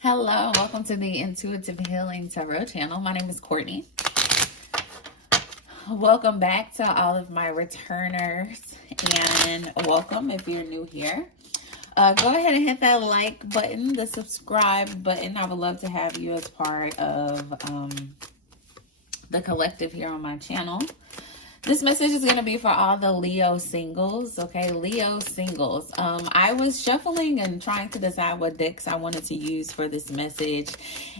Hello, welcome to the Intuitive Healing Tarot channel. My name is Courtney. Welcome back to all of my returners, and welcome if you're new here. Go ahead and hit that like button, the subscribe button. I would love to have you as part of the collective here on my channel. This message is going to be for all the Leo singles, okay? Leo singles. I was shuffling and trying to decide what decks I wanted to use for this message,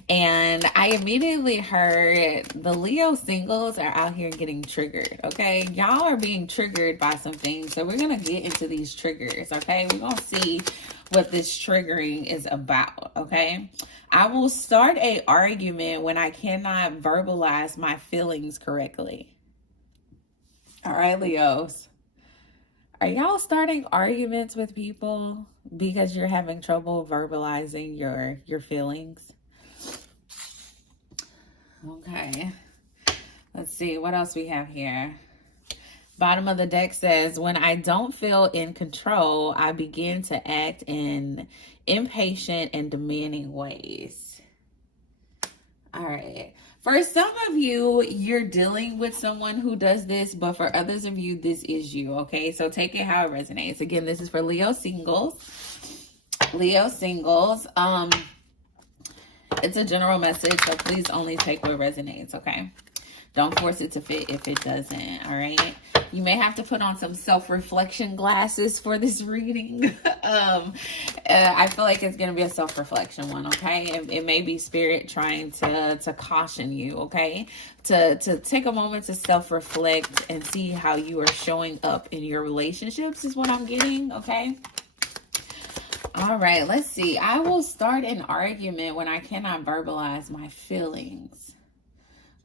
and I immediately heard the Leo singles are out here getting triggered, okay? Y'all are being triggered by some things, so we're going to get into these triggers, okay? We're going to see what this triggering is about, okay? I will start an argument when I cannot verbalize my feelings correctly. All right, Leos. Are y'all starting arguments with people because you're having trouble verbalizing your feelings? Okay. Let's see what else we have here. Bottom of the deck says, when I don't feel in control, I begin to act in impatient and demanding ways. All right. For some of you, you're dealing with someone who does this, but for others of you, this is you, okay? So take it how it resonates. Again, this is for Leo singles. Leo singles. It's a general message, so please only take what resonates, okay? Don't force it to fit if it doesn't, all right? You may have to put on some self-reflection glasses for this reading. I feel like it's going to be a self-reflection one, okay? It may be spirit trying to caution you, okay? To take a moment to self-reflect and see how you are showing up in your relationships is what I'm getting, okay? All right, let's see. I will start an argument when I cannot verbalize my feelings.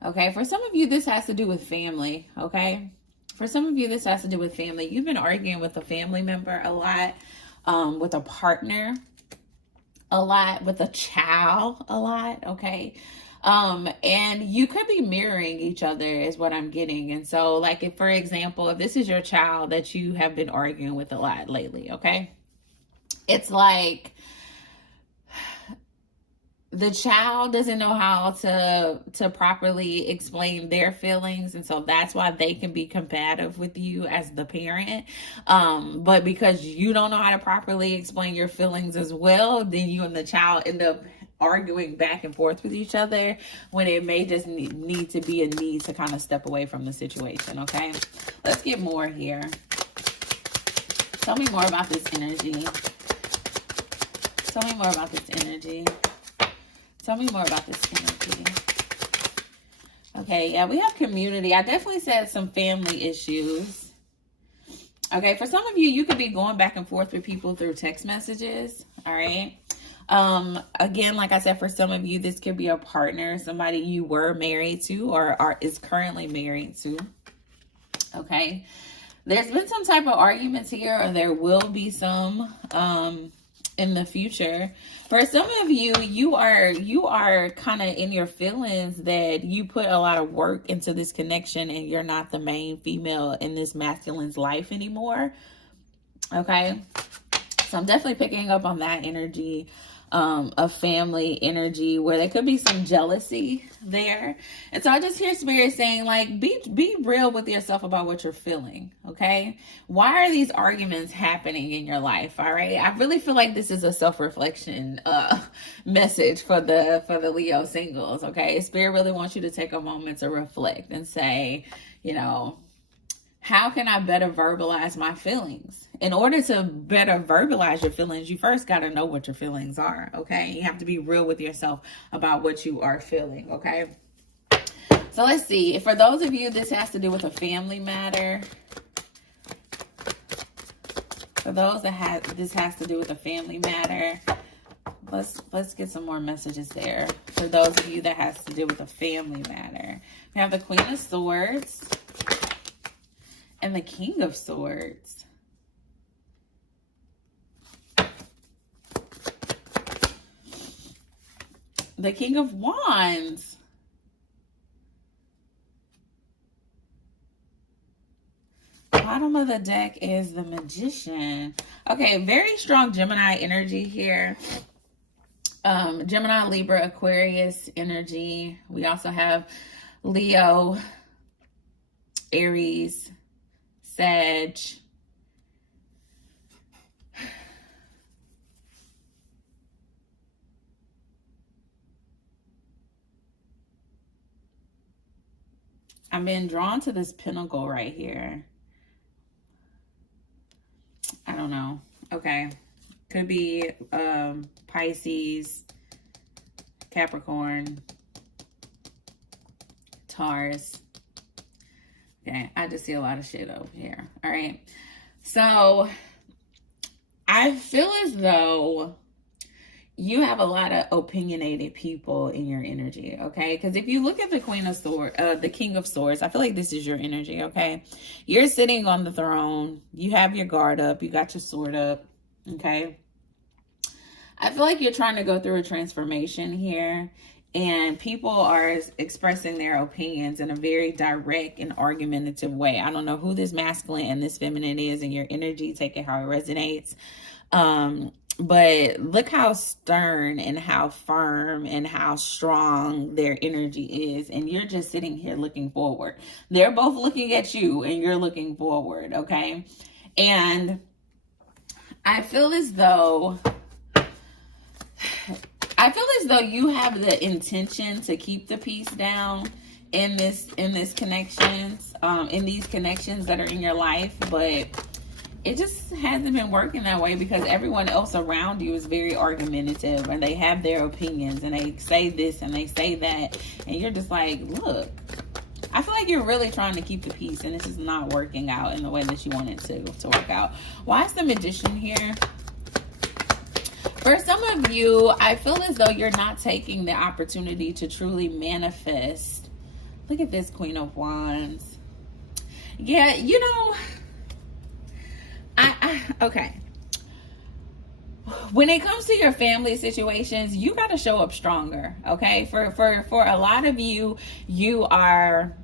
Okay, for some of you, this has to do with family, okay? For some of you, this has to do with family. You've been arguing with a family member a lot, with a partner a lot, with a child a lot, okay? And you could be mirroring each other is what I'm getting. And so, like, if, for example, if this is your child that you have been arguing with a lot lately, okay? It's like the child doesn't know how to properly explain their feelings, and so that's why they can be combative with you as the parent. But because you don't know how to properly explain your feelings as well, then you and the child end up arguing back and forth with each other when it may just need to be a need to kind of step away from the situation, okay? Let's get more here. Tell me more about this energy. Tell me more about this energy. Tell me more about this energy. Okay, yeah, we have community. I definitely said some family issues. Okay, for some of you, you could be going back and forth with people through text messages. All right. Again, like I said, for some of you, this could be a partner, somebody you were married to or is currently married to. Okay. There's been some type of arguments here, or there will be some in the future. For some of you, you are kind of in your feelings that you put a lot of work into this connection and you're not the main female in this masculine's life anymore. Okay. So I'm definitely picking up on that energy, of family energy, where there could be some jealousy there. And so I just hear spirit saying, like, be real with yourself about what you're feeling. Okay. Why are these arguments happening in your life? All right. I really feel like this is a self-reflection, message for the Leo singles. Okay. Spirit really wants you to take a moment to reflect and say, you know, how can I better verbalize my feelings? In order to better verbalize your feelings, you first got to know what your feelings are, okay? You have to be real with yourself about what you are feeling, okay? So let's see. For those of you, this has to do with a family matter. For those that this has to do with a family matter, let's get some more messages there. For those of you that has to do with a family matter, we have the Queen of Swords and the King of Swords. The King of Wands. Bottom of the deck is the Magician. Okay, very strong Gemini energy here. Gemini, Libra, Aquarius energy. We also have Leo, Aries, Sag. I'm being drawn to this pentacle right here. I don't know. Okay. Could be Pisces, Capricorn, Taurus. Okay, I just see a lot of shit over here. All right. So I feel as though you have a lot of opinionated people in your energy, okay? Because if you look at the Queen of Swords, the King of Swords, I feel like this is your energy, okay? You're sitting on the throne. You have your guard up. You got your sword up, okay? I feel like you're trying to go through a transformation here, and people are expressing their opinions in a very direct and argumentative way. I don't know who this masculine and this feminine is in your energy. Take it how it resonates. But look how stern and how firm and how strong their energy is. And you're just sitting here looking forward. They're both looking at you and you're looking forward, okay? And I feel as though you have the intention to keep the peace down in these connections that are in your life, but it just hasn't been working that way because everyone else around you is very argumentative and they have their opinions and they say this and they say that, and you're just like, look, I feel like you're really trying to keep the peace and it's just not working out in the way that you want it to work out. Why is the Magician here? For some of you, I feel as though you're not taking the opportunity to truly manifest. Look at this Queen of Wands. Yeah, you know, okay. When it comes to your family situations, you got to show up stronger, okay? For a lot of you, you are,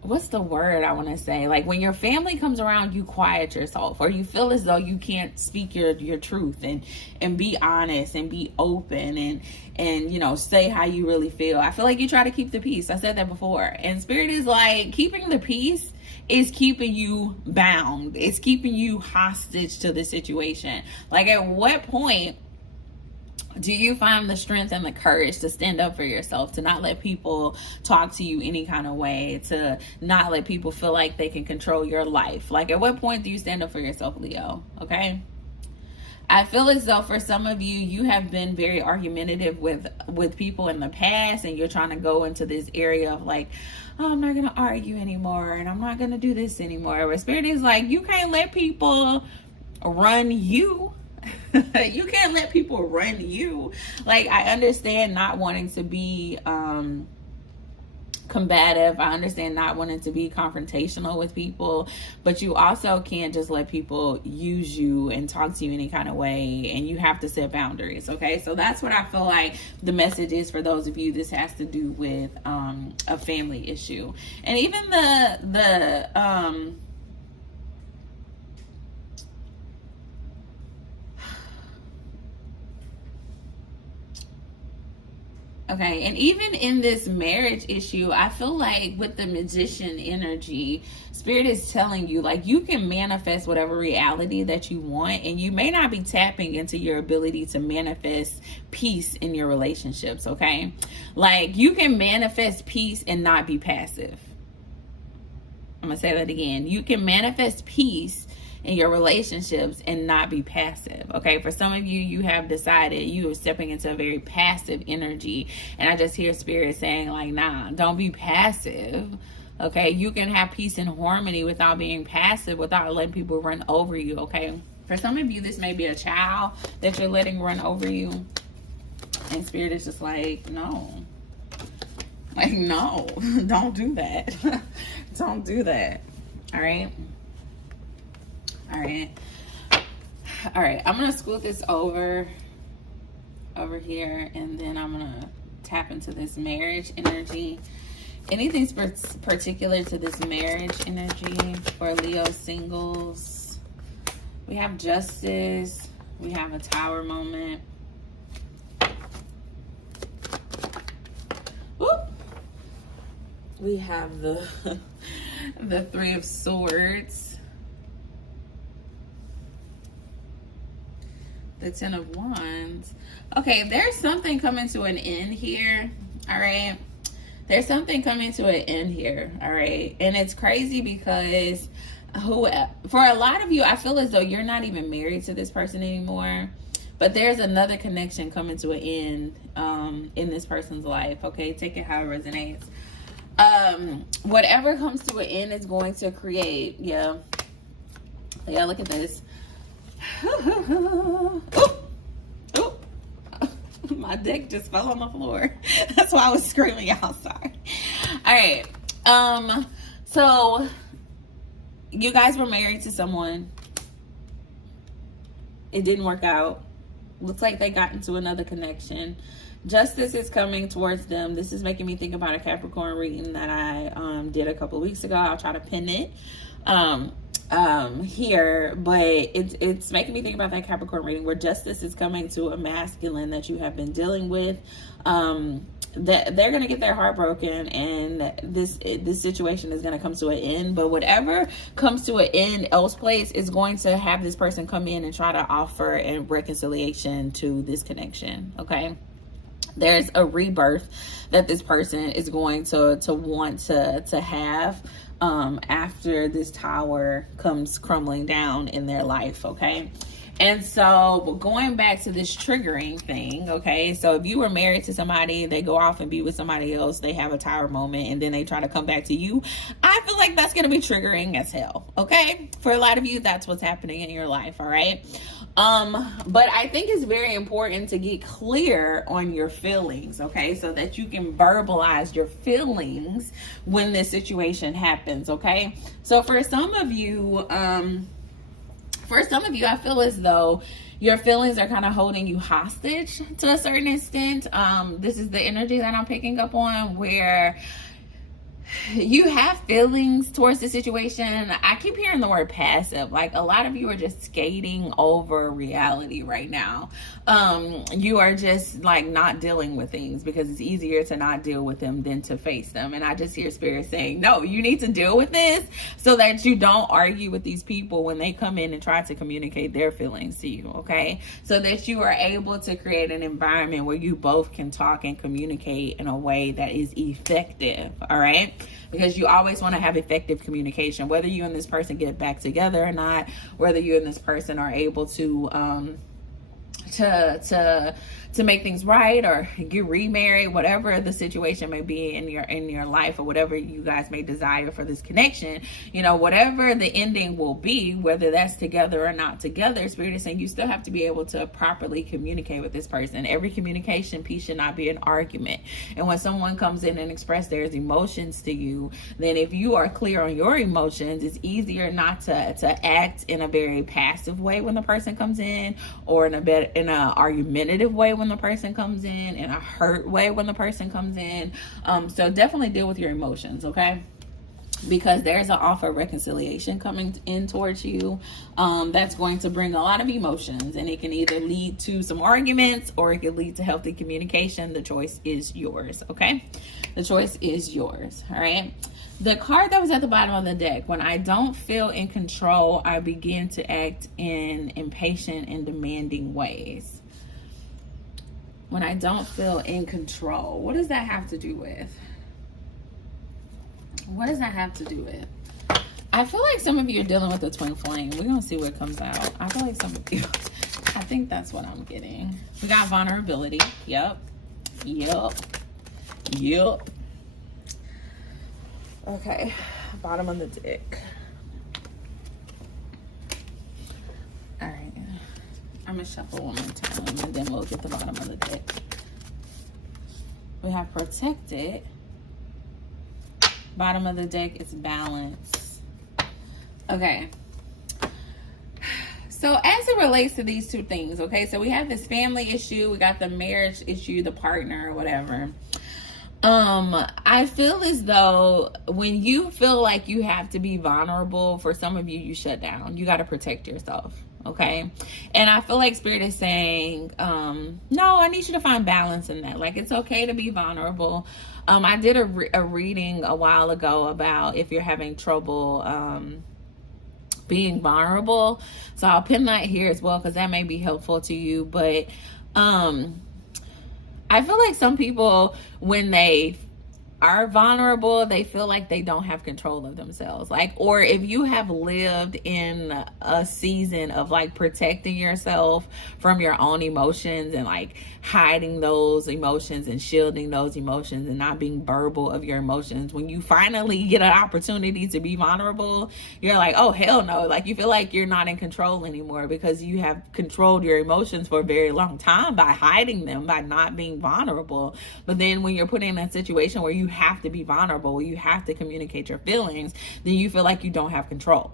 what's the word I want to say? Like when your family comes around, you quiet yourself, or you feel as though you can't speak your truth and be honest and be open and you know, say how you really feel. I feel like you try to keep the peace. I said that before. And Spirit is like, keeping the peace is keeping you bound. It's keeping you hostage to the situation. Like, at what point do you find the strength and the courage to stand up for yourself, to not let people talk to you any kind of way, to not let people feel like they can control your life? Like, at what point do you stand up for yourself, Leo? Okay? I feel as though for some of you, you have been very argumentative with people in the past, and you're trying to go into this area of like, oh, I'm not going to argue anymore, and I'm not going to do this anymore. But Spirit is like, you can't let people run you. You can't let people run you. Like, I understand not wanting to be combative. I understand not wanting to be confrontational with people, but you also can't just let people use you and talk to you any kind of way, and you have to set boundaries, okay? So that's what I feel like the message is for those of you. This has to do with a family issue. And even the okay, and even in this marriage issue, I feel like with the Magician energy, Spirit is telling you, like, you can manifest whatever reality that you want, and you may not be tapping into your ability to manifest peace in your relationships, okay? Like, you can manifest peace and not be passive. I'm going to say that again. You can manifest peace in your relationships and not be passive, okay? For some of you, you have decided you are stepping into a very passive energy, and I just hear Spirit saying, like, nah, don't be passive, okay? You can have peace and harmony without being passive, without letting people run over you, okay? For some of you, this may be a child that you're letting run over you, and Spirit is just like, no. Like, no, don't do that. Don't do that, all right? All right. I'm going to scoot this over here, and then I'm going to tap into this marriage energy. Anything particular to this marriage energy for Leo singles? We have Justice. We have a Tower moment. Whoop. We have the the Three of Swords. The Ten of Wands. Okay, there's something coming to an end here. All right. There's something coming to an end here. All right. And it's crazy because for a lot of you, I feel as though you're not even married to this person anymore. But there's another connection coming to an end in this person's life. Okay. Take it how it resonates. Whatever comes to an end is going to create. Yeah. Look at this. Ooh. Ooh. My deck just fell on the floor. That's why I was screaming outside. All right. So you guys were married to someone. It didn't work out. Looks like they got into another connection. Justice is coming towards them. This is making me think about a Capricorn reading that I did a couple of weeks ago. I'll try to pin it here, but it's making me think about that Capricorn reading where justice is coming to a masculine that you have been dealing with. That they're going to get their heart broken, and this situation is going to come to an end. But whatever comes to an end else place is going to have this person come in and try to offer a reconciliation to this connection. Okay. There's a rebirth that this person is going to want to have after this Tower comes crumbling down in their life. Okay. And so going back to this triggering thing, okay, so if you were married to somebody, they go off and be with somebody else, they have a Tower moment, and then they try to come back to you, I feel like that's going to be triggering as hell, okay? For a lot of you, that's what's happening in your life, all right? But I think it's very important to get clear on your feelings, okay? So that you can verbalize your feelings when this situation happens, okay? So for some of you, I feel as though your feelings are kind of holding you hostage to a certain extent. This is the energy that I'm picking up on, where you have feelings towards the situation. I keep hearing the word passive. Like, a lot of you are just skating over reality right now. You are just like not dealing with things because it's easier to not deal with them than to face them. And I just hear Spirit saying, no, you need to deal with this so that you don't argue with these people when they come in and try to communicate their feelings to you. Okay. So that you are able to create an environment where you both can talk and communicate in a way that is effective. All right. Because you always want to have effective communication, whether you and this person get back together or not, whether you and this person are able to make things right or get remarried, whatever the situation may be in your life, or whatever you guys may desire for this connection, you know, whatever the ending will be, whether that's together or not together, Spirit is saying you still have to be able to properly communicate with this person. Every communication piece should not be an argument. And when someone comes in and express their emotions to you, then if you are clear on your emotions, it's easier not to act in a very passive way when the person comes in, or in an argumentative way when the person comes in a hurt way when the person comes in. So definitely deal with your emotions, okay? Because there's an offer of reconciliation coming in towards you that's going to bring a lot of emotions, and it can either lead to some arguments or it can lead to healthy communication. The choice is yours, okay? The choice is yours, all right? The card that was at the bottom of the deck: when I don't feel in control, I begin to act in impatient and demanding ways. When I don't feel in control, what does that have to do with? What does that have to do with? I feel like some of you are dealing with a twin flame. We're going to see what comes out. I feel like some of you, I think that's what I'm getting. We got vulnerability. Yep. Okay. Bottom of the deck. All right. I'm going to shuffle one more time, and then we'll get the bottom of the deck. We have protected. Bottom of the deck is balance. Okay. So as it relates to these two things, okay, so we have this family issue, we got the marriage issue, the partner or whatever. I feel as though when you feel like you have to be vulnerable, for some of you, you shut down. You got to protect yourself. Okay. And I feel like Spirit is saying, no, I need you to find balance in that. Like, it's okay to be vulnerable. I did a reading a while ago about if you're having trouble being vulnerable. So I'll pin that here as well, because that may be helpful to you. But I feel like some people, when they are vulnerable, they feel like they don't have control of themselves. Like, or if you have lived in a season of like protecting yourself from your own emotions and like hiding those emotions and shielding those emotions and not being verbal of your emotions, when you finally get an opportunity to be vulnerable, you're like, oh hell no. Like, you feel like you're not in control anymore because you have controlled your emotions for a very long time by hiding them, by not being vulnerable. But then when you're put in a situation where you have to be vulnerable, you have to communicate your feelings, then you feel like you don't have control.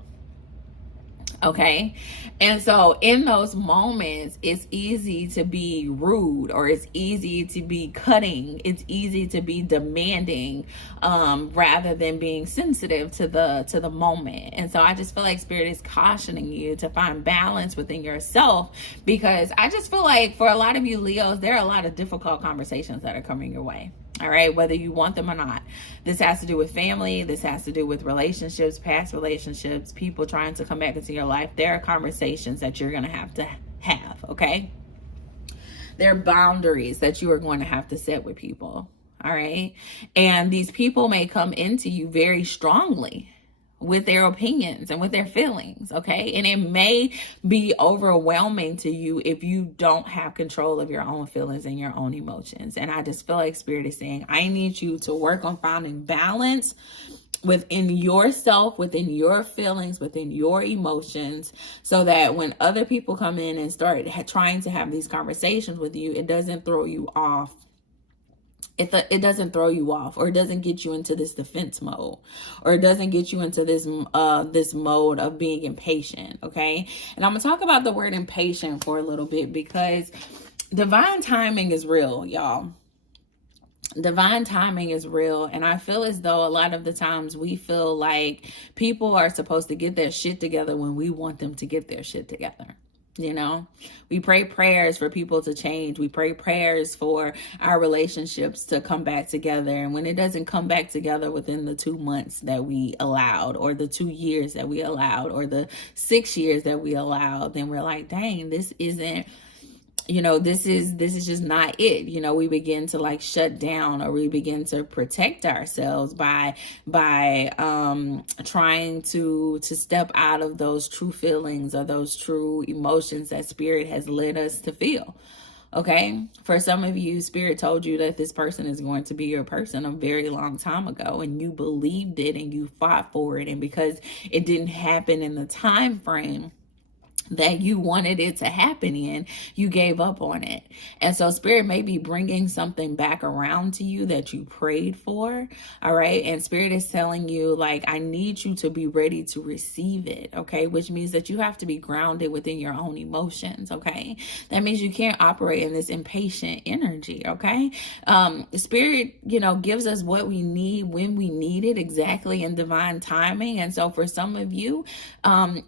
Okay. And so in those moments, it's easy to be rude, or it's easy to be cutting. It's easy to be demanding, rather than being sensitive to the moment. And so I just feel like Spirit is cautioning you to find balance within yourself, because I just feel like for a lot of you Leos, there are a lot of difficult conversations that are coming your way. All right, whether you want them or not. This has to do with family. This has to do with relationships, past relationships, people trying to come back into your life. There are conversations that you're going to have, okay? There are boundaries that you are going to have to set with people, all right? And these people may come into you very strongly with their opinions and with their feelings, okay? And it may be overwhelming to you if you don't have control of your own feelings and your own emotions. And I just feel like Spirit is saying, I need you to work on finding balance within yourself, within your feelings, within your emotions, so that when other people come in and start trying to have these conversations with you, it doesn't throw you off. It doesn't throw you off, or it doesn't get you into this defense mode, or it doesn't get you into this mode of being impatient, okay? And I'm gonna talk about the word impatient for a little bit, because divine timing is real, y'all. Divine timing is real. And I feel as though a lot of the times we feel like people are supposed to get their shit together when we want them to get their shit together. You know, we pray prayers for people to change. We pray prayers for our relationships to come back together. And when it doesn't come back together within the 2 months that we allowed, or the 2 years that we allowed, or the 6 years that we allowed, then we're like, dang, this isn't, you know, this is just not it. You know, we begin to like shut down, or we begin to protect ourselves by trying to step out of those true feelings or those true emotions that Spirit has led us to feel. Okay. For some of you, Spirit told you that this person is going to be your person a very long time ago, and you believed it and you fought for it. And because it didn't happen in the time frame that you wanted it to happen in, you gave up on it. And so Spirit may be bringing something back around to you that you prayed for. All right. And Spirit is telling you, like, I need you to be ready to receive it. Okay. Which means that you have to be grounded within your own emotions. Okay. That means you can't operate in this impatient energy. Okay. Spirit, you know, gives us what we need when we need it, exactly in divine timing. And so for some of you,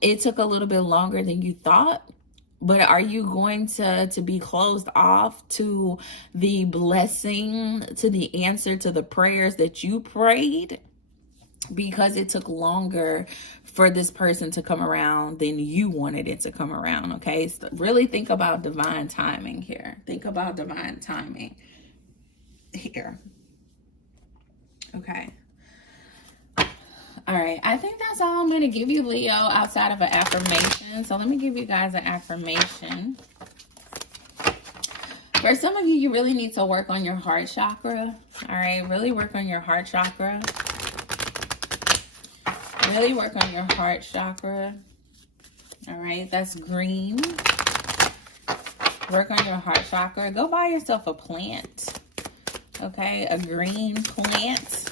it took a little bit longer than you thought, but are you going to be closed off to the blessing, to the answer to the prayers that you prayed, because it took longer for this person to come around than you wanted it to come around? Okay, so really think about divine timing here. Think about divine timing here. Okay. All right, I think that's all I'm going to give you, Leo, outside of an affirmation. So let me give you guys an affirmation. For some of you, you really need to work on your heart chakra. All right, really work on your heart chakra. Really work on your heart chakra. All right, that's green. Work on your heart chakra. Go buy yourself a plant. Okay, a green plant.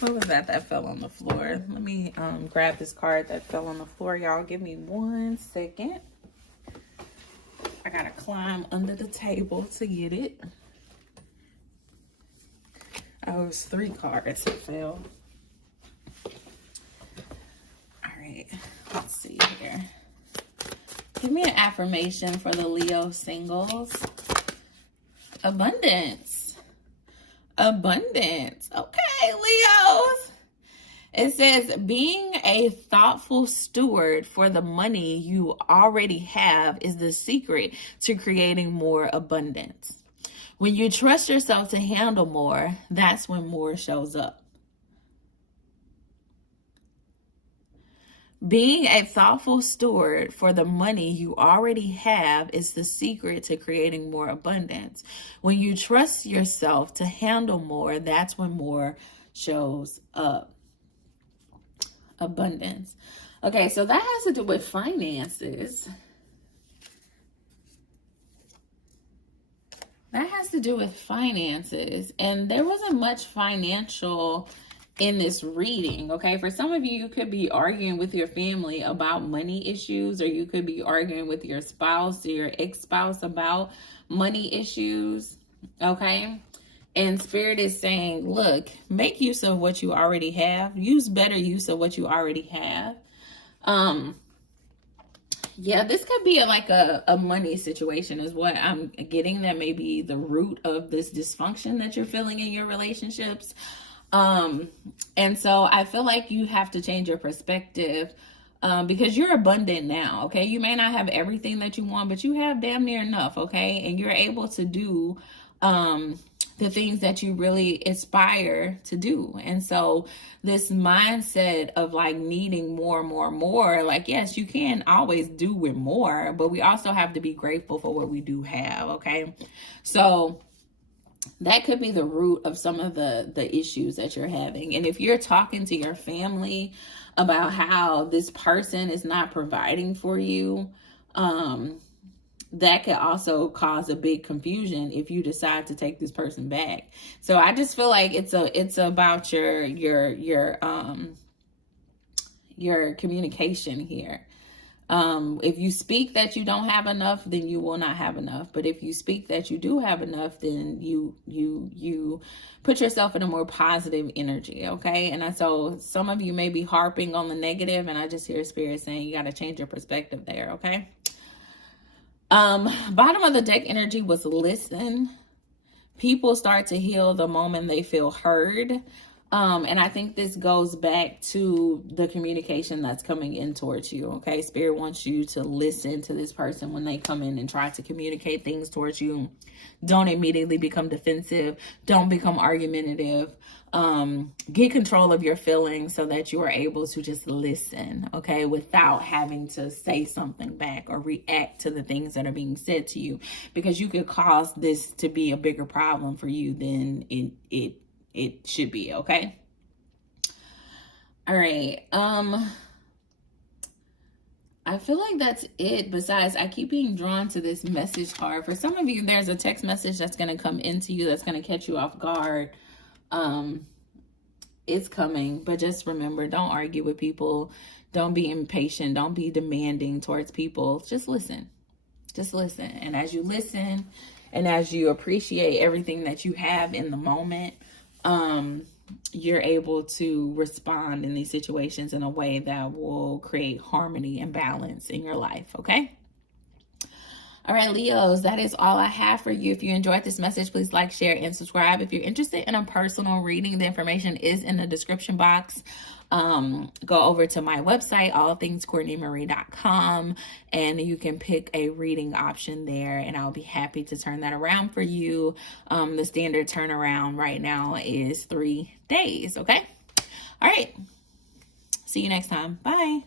What was that fell on the floor? Let me grab this card that fell on the floor. Y'all give me 1 second. I gotta climb under the table to get it. Oh, it was 3 cards that fell. All right, let's see here. Give me an affirmation for the Leo singles. Abundance. Abundance. Okay, Leos. It says, being a thoughtful steward for the money you already have is the secret to creating more abundance. When you trust yourself to handle more, that's when more shows up. Being a thoughtful steward for the money you already have is the secret to creating more abundance. When you trust yourself to handle more, that's when more shows up. Abundance. Okay, so that has to do with finances. That has to do with finances. And there wasn't much financial in this reading, okay? For some of you, you could be arguing with your family about money issues, or you could be arguing with your spouse or your ex-spouse about money issues, okay? And Spirit is saying, look, make use of what you already have. Use better use of what you already have. Yeah, this could be like a money situation is what I'm getting. That may be the root of this dysfunction that you're feeling in your relationships. And so I feel like you have to change your perspective, because you're abundant now, okay? You may not have everything that you want, but you have damn near enough, okay? And you're able to do, the things that you really aspire to do. And so this mindset of like needing more, like, yes, you can always do with more, but we also have to be grateful for what we do have, okay? So that could be the root of some of the issues that you're having. And if you're talking to your family about how this person is not providing for you, that could also cause a big confusion if you decide to take this person back. So I just feel like it's about your communication here. If you speak that you don't have enough, then you will not have enough. But if you speak that you do have enough, then you put yourself in a more positive energy, okay? And so some of you may be harping on the negative, and I just hear Spirit saying you got to change your perspective there, okay? Bottom of the deck energy was listen. People start to heal the moment they feel heard. And I think this goes back to the communication that's coming in towards you, okay? Spirit wants you to listen to this person when they come in and try to communicate things towards you. Don't immediately become defensive. Don't become argumentative. Get control of your feelings so that you are able to just listen, okay? Without having to say something back or react to the things that are being said to you, because you could cause this to be a bigger problem for you than it should be, okay? All right. I feel like that's it. Besides, I keep being drawn to this message card. For some of you, there's a text message that's going to come into you that's going to catch you off guard. It's coming, but just remember, don't argue with people. Don't be impatient. Don't be demanding towards people. Just listen. Just listen. And as you listen and as you appreciate everything that you have in the moment, you're able to respond in these situations in a way that will create harmony and balance in your life, okay? All right, Leos, that is all I have for you. If you enjoyed this message, please like, share, and subscribe. If you're interested in a personal reading, the information is in the description box. Go over to my website, allthingscourtneymarie.com, and you can pick a reading option there, and I'll be happy to turn that around for you. The standard turnaround right now is 3 days, okay? All right. See you next time. Bye.